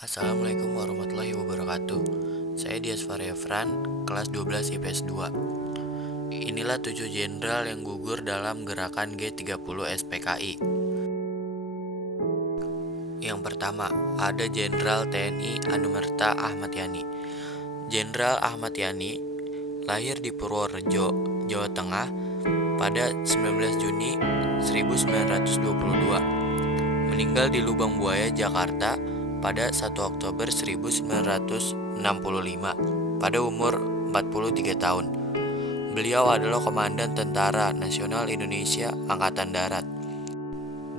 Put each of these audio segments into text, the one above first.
Assalamualaikum warahmatullahi wabarakatuh. Saya Dias Faryafran, kelas 12 IPS 2. Inilah 7 jenderal yang gugur dalam gerakan G30 SPKI. Yang pertama, ada Jenderal TNI Anumerta Ahmad Yani. Jenderal Ahmad Yani lahir di Purworejo, Jawa Tengah pada 19 Juni 1922. Meninggal di Lubang Buaya, Jakarta pada 1 Oktober 1965 pada umur 43 tahun. Beliau adalah Komandan Tentara Nasional Indonesia Angkatan Darat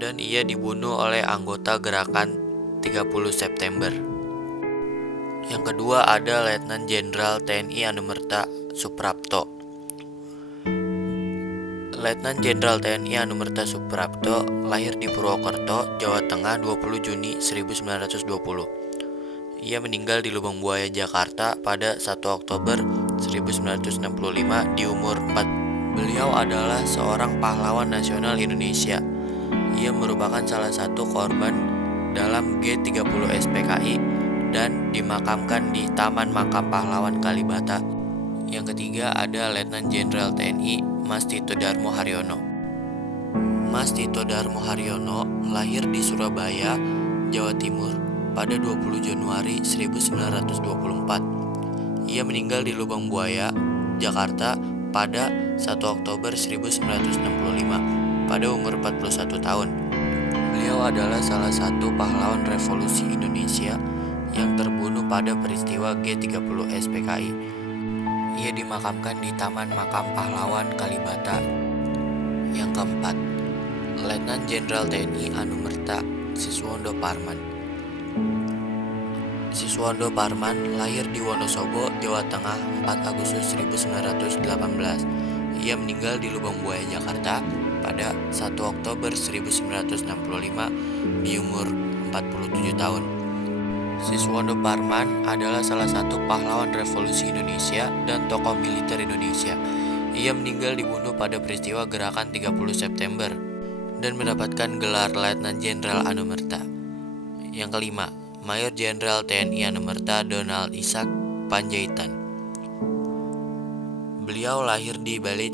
dan ia dibunuh oleh anggota gerakan 30 September. Yang kedua ada Letnan Jenderal TNI Anumerta Suprapto. Letnan Jenderal TNI Anumerta Suprapto lahir di Purwokerto, Jawa Tengah 20 Juni 1920. Ia meninggal di Lubang Buaya, Jakarta pada 1 Oktober 1965 di umur 4. Beliau adalah seorang pahlawan nasional Indonesia. Ia merupakan salah satu korban dalam G30 SPKI dan dimakamkan di Taman Makam Pahlawan Kalibata. Yang ketiga ada Letnan Jenderal TNI Mas Tito Darmo Haryono. Mas Tito Darmo Haryono lahir di Surabaya, Jawa Timur pada 20 Januari 1924. Ia meninggal di Lubang Buaya, Jakarta pada 1 Oktober 1965 pada umur 41 tahun. Beliau adalah salah satu pahlawan revolusi Indonesia yang terbunuh pada peristiwa G30 SPKI. Ia dimakamkan di Taman Makam Pahlawan Kalibata. Yang keempat, Letnan Jenderal TNI Anumerta Siswondo Parman. Siswondo Parman lahir di Wonosobo, Jawa Tengah 4 Agustus 1918. Ia meninggal di Lubang Buaya, Jakarta pada 1 Oktober 1965 di umur 47 tahun. Siswondo Parman adalah salah satu pahlawan revolusi Indonesia dan tokoh militer Indonesia. Ia meninggal dibunuh pada peristiwa gerakan 30 September dan mendapatkan gelar Letnan Jenderal Anumerta. Yang kelima, Mayor Jenderal TNI Anumerta Donald Ishak Panjaitan. Beliau lahir di Balit,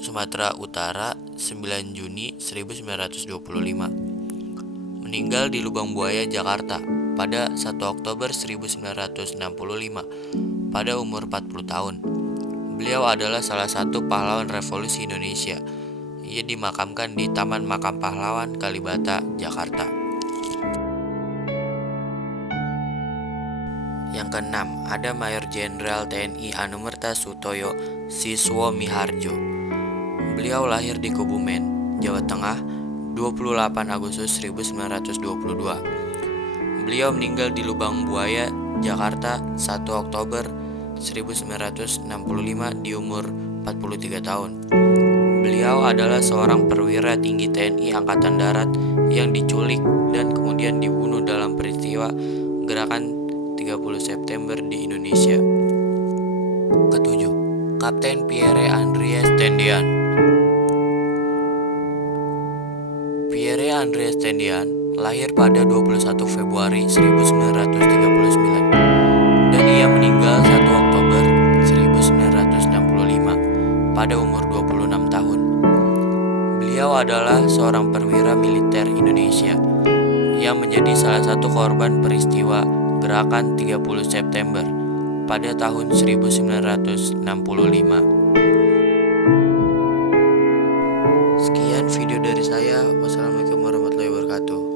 Sumatera Utara 9 Juni 1925. Meninggal di Lubang Buaya, Jakarta pada 1 Oktober 1965 pada umur 40 tahun. Beliau adalah salah satu pahlawan revolusi Indonesia. Ia dimakamkan di Taman Makam Pahlawan Kalibata, Jakarta. Yang keenam, ada Mayor Jenderal TNI Anumerta Sutoyo Siswo Miharjo. Beliau lahir di Kebumen, Jawa Tengah 28 Agustus 1922. Beliau meninggal di Lubang Buaya, Jakarta 1 Oktober 1965 di umur 43 tahun. Beliau adalah seorang perwira tinggi TNI Angkatan Darat yang diculik dan kemudian dibunuh dalam peristiwa gerakan 30 September di Indonesia. Ketujuh, Kapten Pierre Andries Tendian. Pierre Andries Tendian lahir pada 21 Februari 1939 dan ia meninggal 1 Oktober 1965 pada umur 26 tahun. Beliau adalah seorang perwira militer Indonesia yang menjadi salah satu korban peristiwa gerakan 30 September pada tahun 1965. Sekian video dari saya. Wassalamualaikum warahmatullahi wabarakatuh.